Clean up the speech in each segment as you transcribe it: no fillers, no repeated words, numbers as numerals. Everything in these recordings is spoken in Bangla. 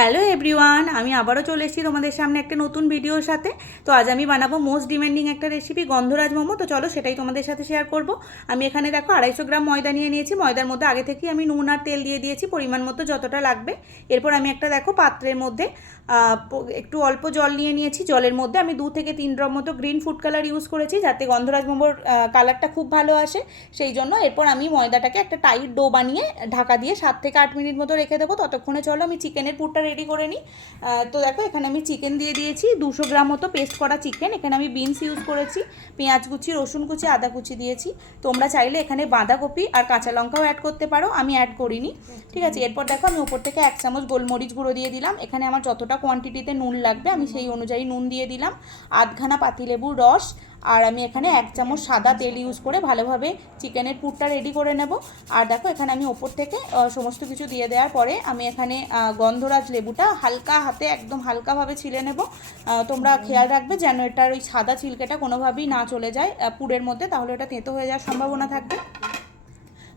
হ্যালো এভরিওয়ান, আমি আবারও চলে এসেছি তোমাদের সামনে একটা নতুন ভিডিওর সাথে। তো আজ আমি বানাবো মোস্ট ডিমান্ডিং একটা রেসিপি, গন্ধরাজ মোমো। তো চলো সেটাই তোমাদের সাথে শেয়ার করব। আমি এখানে দেখো 250 গ্রাম ময়দা নিয়ে নিয়েছি। ময়দার মধ্যে আগে থেকেই আমি নুন আর তেল দিয়ে দিয়েছি পরিমাণ মতো যতটা লাগবে। এরপর আমি একটা দেখো পাত্রের মধ্যে একটু অল্প জল নিয়ে নিয়েছি। জলের মধ্যে আমি 2 থেকে 3 ড্রপ মতো গ্রিন ফুড কালার ইউজ করেছি, যাতে গন্ধরাজ মোমোর কালারটা খুব ভালো আসে সেই জন্য। এরপর আমি ময়দাটাকে একটা টাইট ডো বানিয়ে ঢাকা দিয়ে 7 থেকে 8 মিনিট মতো রেখে দেবো। ততক্ষণে চলো আমি চিকেনের পুরটা রেডি করে নিই। তো দেখো এখানে আমি চিকেন দিয়ে দিয়েছি 200 গ্রাম মতো পেস্ট করা চিকেন। এখানে আমি বিনস ইউজ করেছি, পেঁয়াজ কুচি, রসুন কুচি, আদা কুচি দিয়েছি। তোমরা চাইলে এখানে বাঁধাকপি আর কাঁচা লঙ্কাও অ্যাড করতে পারো, আমি অ্যাড করিনি। ঠিক আছে, এরপর দেখো আমি উপর থেকে 1 চামচ গোলমরিচ গুঁড়ো দিয়ে দিলাম। এখানে আমার যতটা কোয়ান্টিটিতে নুন লাগবে আমি সেই অনুযায়ী নুন দিয়ে দিলাম। আধখানা পাতিলেবুর রস, আর আমি এখানে 1 চামচ সাদা তেল ইউজ করে ভালোভাবে চিকেনের পুরটা রেডি করে নেব। আর দেখো এখানে আমি ওপর থেকে সমস্ত কিছু দিয়ে দেওয়ার পরে আমি এখানে গন্ধরাজ লেবুটা হালকা হাতে একদম হালকাভাবে ছিলে নেব। তোমরা খেয়াল রাখবে যেন এটার ওই সাদা ছিলকেটা কোনোভাবেই না চলে যায় পুরের মধ্যে, তাহলে ওটা তেঁতো হয়ে যাওয়ার সম্ভাবনা থাকবে।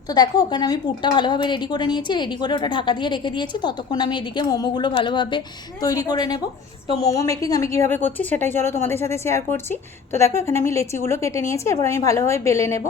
তো দেখো ওখানে আমি পুরটা ভালোভাবে রেডি করে নিয়েছি, রেডি করে ওটা ঢাকা দিয়ে রেখে দিয়েছি। ততক্ষণ আমি এদিকে মোমোগুলো ভালোভাবে তৈরি করে নেব। তো মোমো মেকিং আমি কীভাবে করছি সেটাই চলো তোমাদের সাথে শেয়ার করছি। তো দেখো এখানে আমি লেচিগুলো কেটে নিয়েছি, এরপর আমি ভালোভাবে বেলে নেব।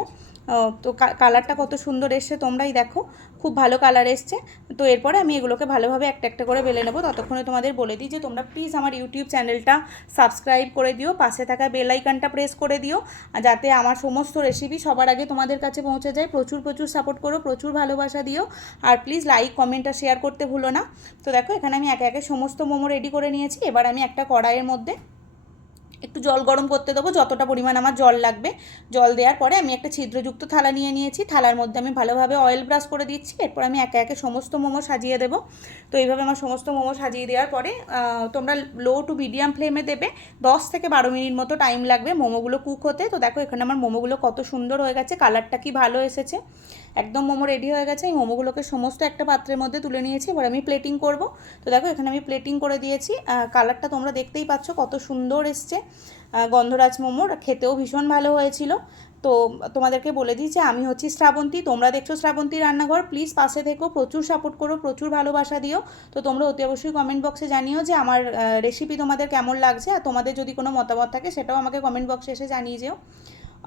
তো কালারটা কত সুন্দর এসছে তোমরাই দেখো, খুব ভালো কালার এসছে। তো এরপরে আমি এগুলোকে ভালোভাবে একটা একটা করে বেলে নেব। ততক্ষণে তোমাদের বলে দিই যে তোমরা প্লিজ আমার ইউটিউব চ্যানেলটা সাবস্ক্রাইব করে দিও, পাশে থাকা বেল আইকনটা প্রেস করে দিও, যাতে আমার সমস্ত রেসিপি সবার আগে তোমাদের কাছে পৌঁছে যায়। প্রচুর প্রচুর সাপোর্ট করো, প্রচুর ভালোবাসা দিও, আর প্লিজ লাইক কমেন্ট আর শেয়ার করতে ভুলো না। তো দেখো এখানে আমি একে একে সমস্ত মোমো রেডি করে নিয়েছি। এবার আমি একটা কড়াইয়ের মধ্যে একটু জল গরম করতে দেবো, যতটা পরিমাণ আমার জল লাগবে। জল দেওয়ার পরে আমি একটা ছিদ্রযুক্ত থালা নিয়ে নিয়েছি, থালার মধ্যে আমি ভালোভাবে অয়েল ব্রাশ করে দিচ্ছি। এরপর আমি একে একে সমস্ত মোমো সাজিয়ে দেবো। তো এইভাবে আমার সমস্ত মোমো সাজিয়ে দেওয়ার পরে তোমরা লো টু মিডিয়াম ফ্লেমে দেবে। 10 থেকে 12 মিনিট মতো টাইম লাগবে মোমোগুলো কুক হতে। তো দেখো এখানে আমার মোমোগুলো কত সুন্দর হয়ে গেছে, কালারটা কি ভালো এসেছে, একদম মোমো রেডি হয়ে গেছে। এই মোমোগুলোকে সমস্ত একটা পাত্রের মধ্যে তুলে নিয়েছি, এবার আমি প্লেটিং করব। তো দেখো এখানে আমি প্লেটিং করে দিয়েছি। কালারটা তোমরা দেখতেই পাচ্ছ কত সুন্দর এসছে। গন্ধরাজ মোমোর খেতেও ভীষণ ভালো হয়েছিল। তো তোমাদেরকে বলে দিই যে আমি হচ্ছি শ্রাবন্তী, তোমরা দেখছো শ্রাবন্তী রান্নাঘর। প্লিজ পাশে থেকো, প্রচুর সাপোর্ট করো, প্রচুর ভালোবাসা দিও। তো তোমরা অতি অবশ্যই কমেন্ট বক্সে জানিও যে আমার রেসিপি তোমাদের কেমন লাগছে, আর তোমাদের যদি কোনো মতামত থাকে সেটাও আমাকে কমেন্ট বক্সে এসে জানিয়ে যেও।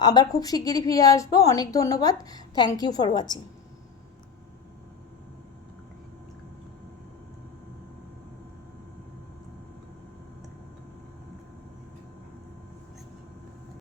আবার খুব শিগগিরই ফিরে আসবো। অনেক ধন্যবাদ, থ্যাংক ইউ ফর ওয়াচিং।